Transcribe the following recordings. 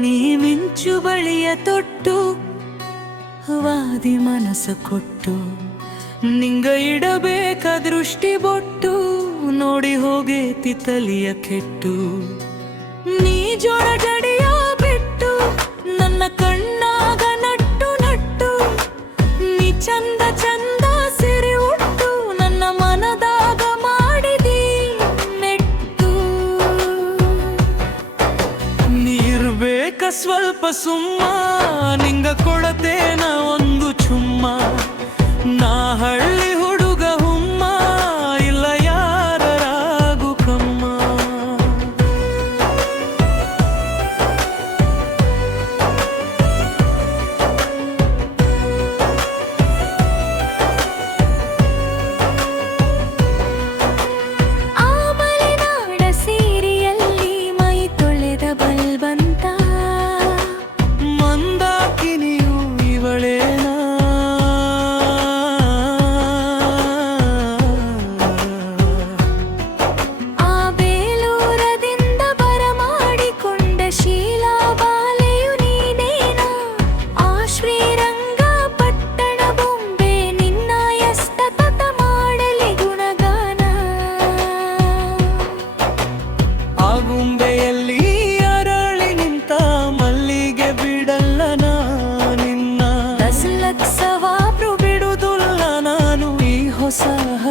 ನೀ ಮಿಂಚು ಬಳಿಯ ತೊಟ್ಟು, ವಾದಿ ಮನಸ್ಸು ಕೊಟ್ಟು, ನಿಂಗ ಇಡಬೇಕ ದೃಷ್ಟಿ ಬೊಟ್ಟು, ನೋಡಿ ಹೋಗೆ ತಿತಲಿಯ ಕೆಟ್ಟು. சும்மா நீங்க குழ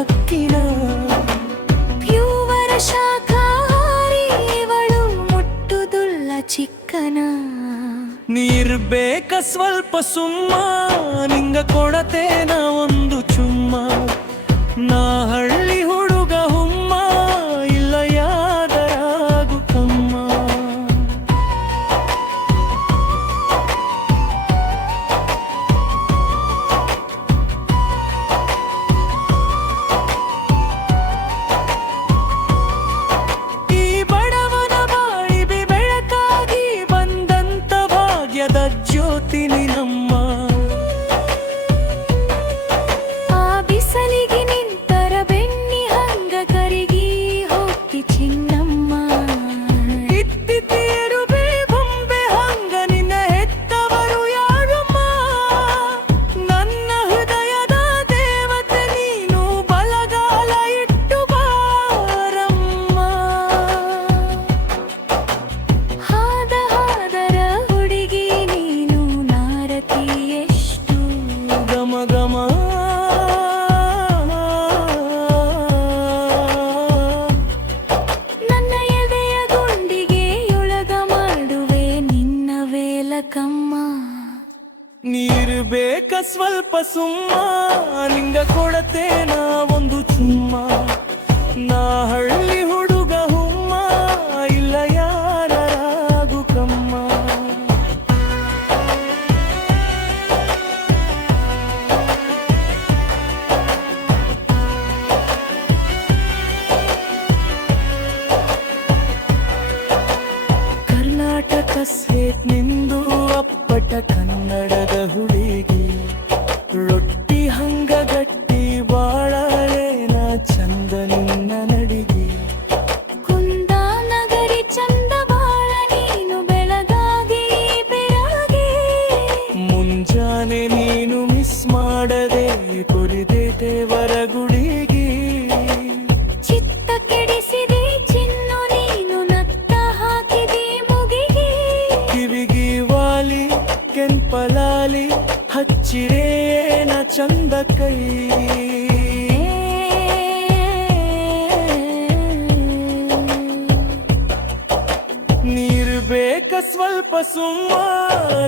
తక్కిన ప్యూవర ಶಾಖಾರಿ ಇವಳು ಮುಟ್ಟುದುಳ್ಳ ಚಿಕ್ಕನ ನೀರ್ಬೇಕ ಸ್ವಲ್ಪ ಸುಮ್ಮ ನಿಂಗ ಕೊಡತೇನ ಒಂದು ಚುಮ್ಮ ನಾ ಹಳ taking ಇರಬೇಕ ಸ್ವಲ್ಪ ಸುಮ್ಮ ನಿಂಗ ಕೊಡತೆ ನಾ ಒಂದು ಚುಮ್ಮ ನಾ ಹಳ್ಳಿ ಕುರಿದೆ ದೇವರ ಗುಡಿಗೆ ಚಿತ್ತ ಕೆಡಿಸಿದೆ ಚಿನ್ನು ನೀನು ನತ್ತ ಹಾಕಿದೆ ಮುಗಿಗೆ. ಕಿವಿಗೆ ವಾಲಿ ಕೆಂಪಲಾಲಿ ಹಚ್ಚಿರೇನ ಚಂದ ಕೈ. ನೀರು ಬೇಕ ಸ್ವಲ್ಪ ಸುಮ್ಮ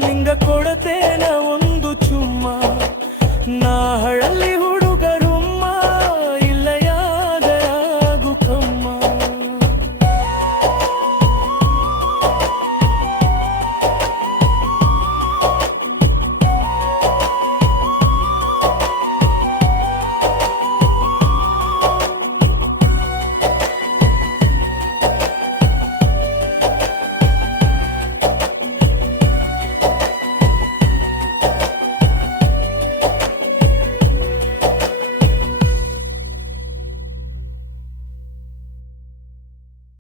ನಿಂಗ ಕೊಡತೇನ ಒಂದು